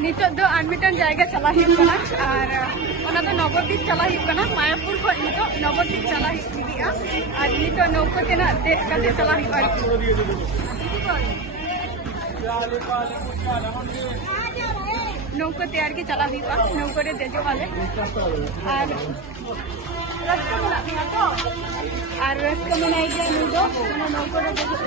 नितो दो आनमिटन जायगा चला हिप कना और ओना दो नवद्वीप चला हिप कना मायापुर को नितो नवद्वीप चला हिप दिया और नितो नौको तेना देख कते चला हिप नौको तैयार के चला हिप नौको रे देजो वाले और रस्ता में दिया तो और रस्ता में नहीं गया नितो नौको रे देजो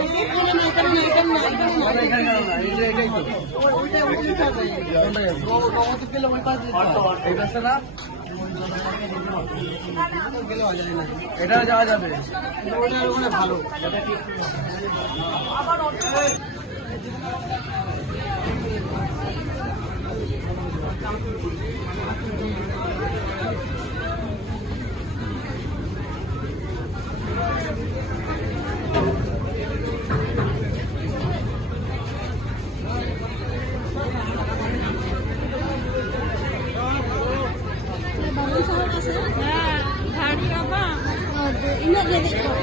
এটা যাওয়া যাবে ভালো Ingat dia dek kau.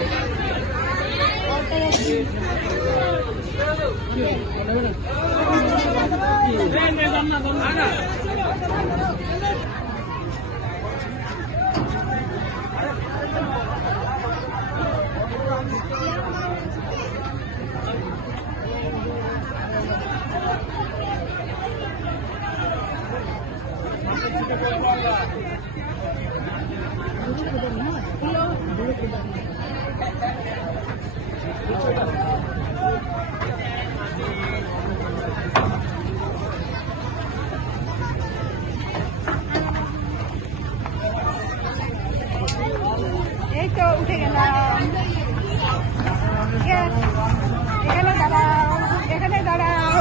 Itu udah dalam. Yes. Eখানে দাঁড়াও.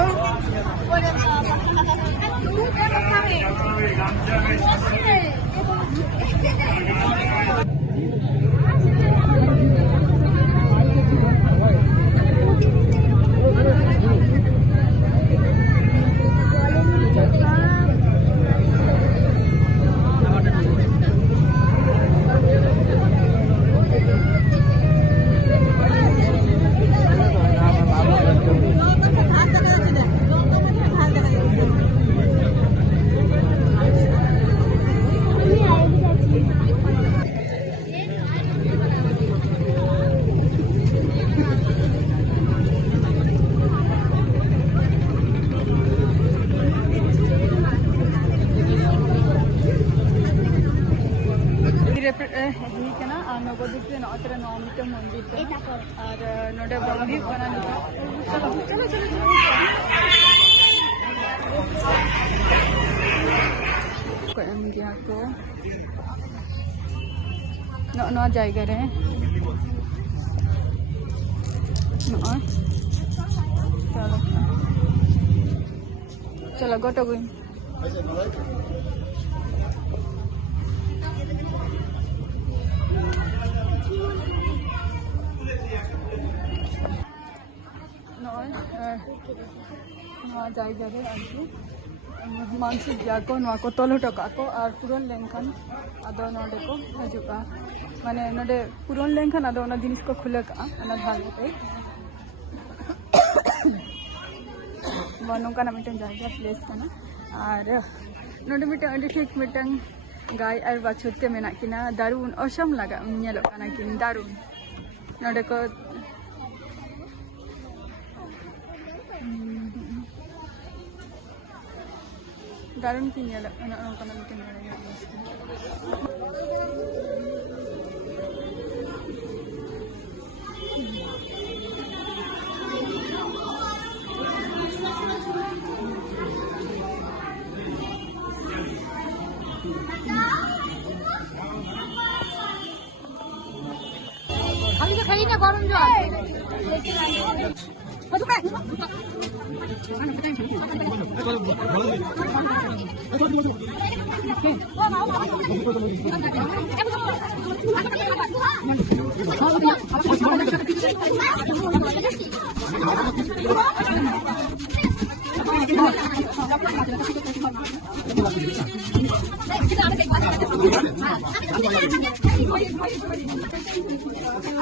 नवद्वीप से नौतर नौमित मंदिर और नोडे बंदी बना चलो चलो चलो को एम गया को न जायगा रे चलो चलो गोटो गई जायगा रे आगे मानसिक जाको को तोल हटका को और पूरन लेनखान आदो नोडे को हजुका माने नोडे पूरन लेनखान आदो ओना जिनिस को खुले का ओना धारते बनों का मिटन जायगा प्लेस kana और नोडे मिटन अडी ठीक मिटन गाय और बाछुरते मेना किना दारुन असम लगा नेलो kana किन दारुन नोडे को दारुन की नेलो ओना kana मिटन अभी तो खाई ना गरम जल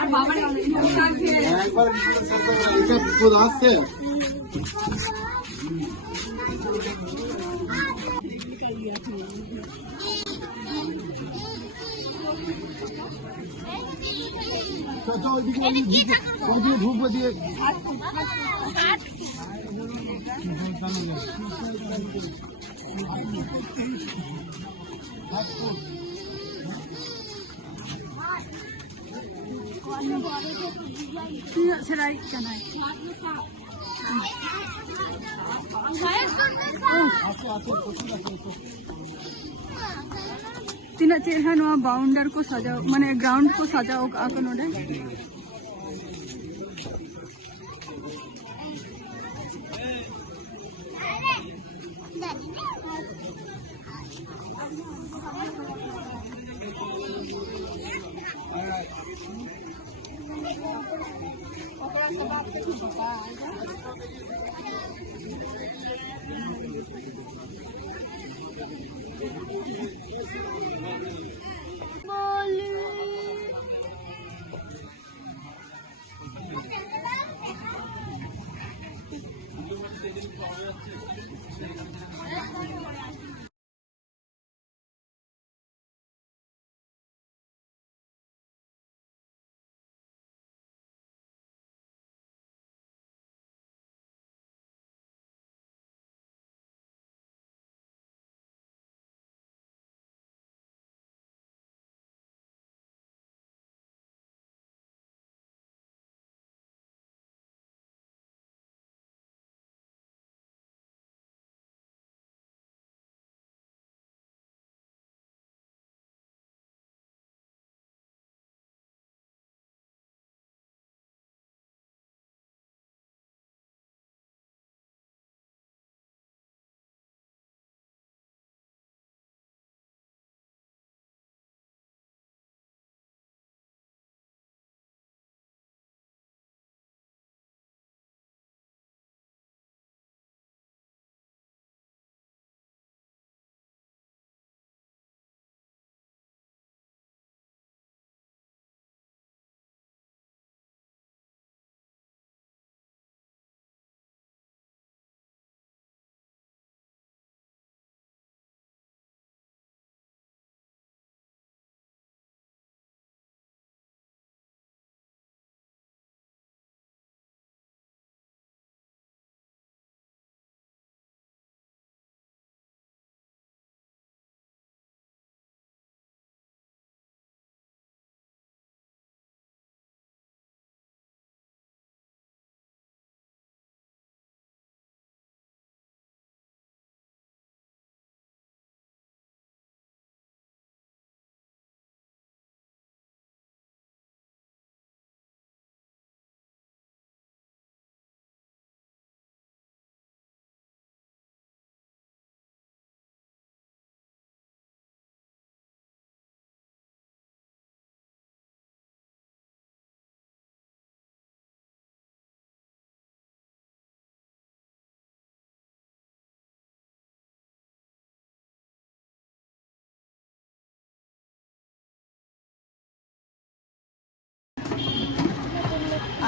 একবার এটা বিপদ আসছে। ঢুকবো দিয়ে serai kanai tina chehra no boundar ko sajao mane ground ko sajao ako node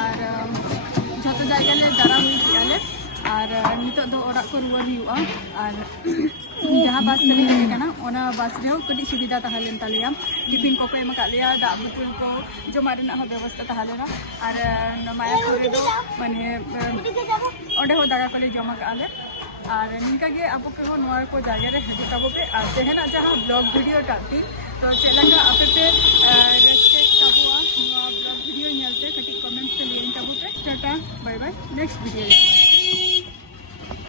আর যত জায়গায় দাঁড়া হয়েছি আলে আর নিতোগ দো ওড়াগ ko ruwar huyuga আর jaha bus tali heje kana ona bus reo kadi subida tahalen taleya tiffin ko em ka leya da butul ko joma rena ব্যবস্থা tahalena আর মায়াপুরে do মানে onde ho daga kole joma ka ale আর নিকা গে আপো কে নোয়ার को জায়গা রে হেজে কাবো पे আর তেহেনা जहां ब्लॉग वीडियो टाती तो चलेगा आपे पे